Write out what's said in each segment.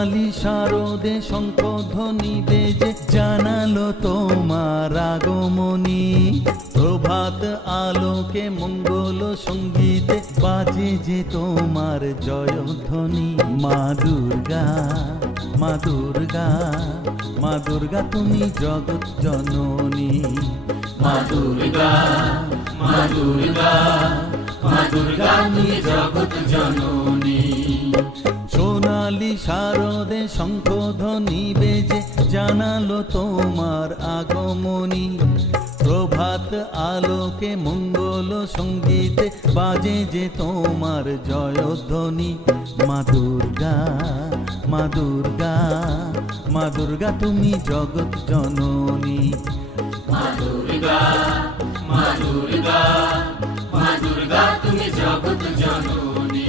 সোনালি শারদে শঙ্খধ্বনি বেজে জানালো তোমার আগমনী। প্রভাত আলোকে মঙ্গল সঙ্গীতে বাজে যে তোমার জয়ধ্বনি। মা দুর্গা, মা দুর্গা, মা দুর্গা তুমি জগৎ জননী। মা দুর্গা, মা দুর্গা, মা দুর্গা তুমি জগৎ জননী। সোনালি শারদে শঙ্খধ্বনি বেজে জানালো তোমার আগমনী। প্রভাত আলোকে মঙ্গল সঙ্গীতে বাজে যে তোমার জয়ধ্বনি। মা দুর্গা, মা দুর্গা, মা দুর্গা তুমি জগৎ জননী। মা দুর্গা, মা দুর্গা, মা দুর্গা তুমি জগৎ জননী।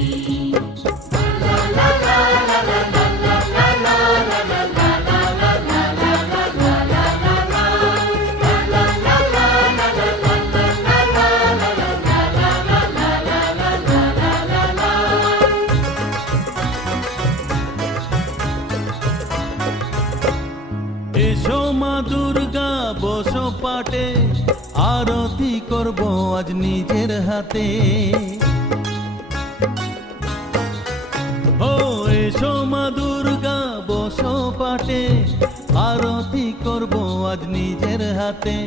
এসো মা দুর্গা বসো পাটে, আরতি করব আজ নিজের হাতে। ও এসো মা দুর্গা বসো পাটে, আরতি করব আজ নিজের হাতে।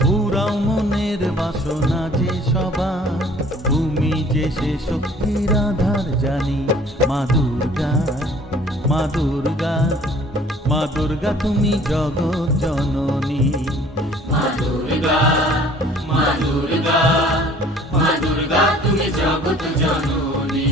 পুরাও মনের বাসনা যে সবার, তুমি যে সে শক্তির আধার জানি। মা দুর্গা, মা দুর্গা, মা দুর্গা তুমি জগৎ জননী। মা দুর্গা, মা দুর্গা, মা দুর্গা তুমি জগৎ জননী।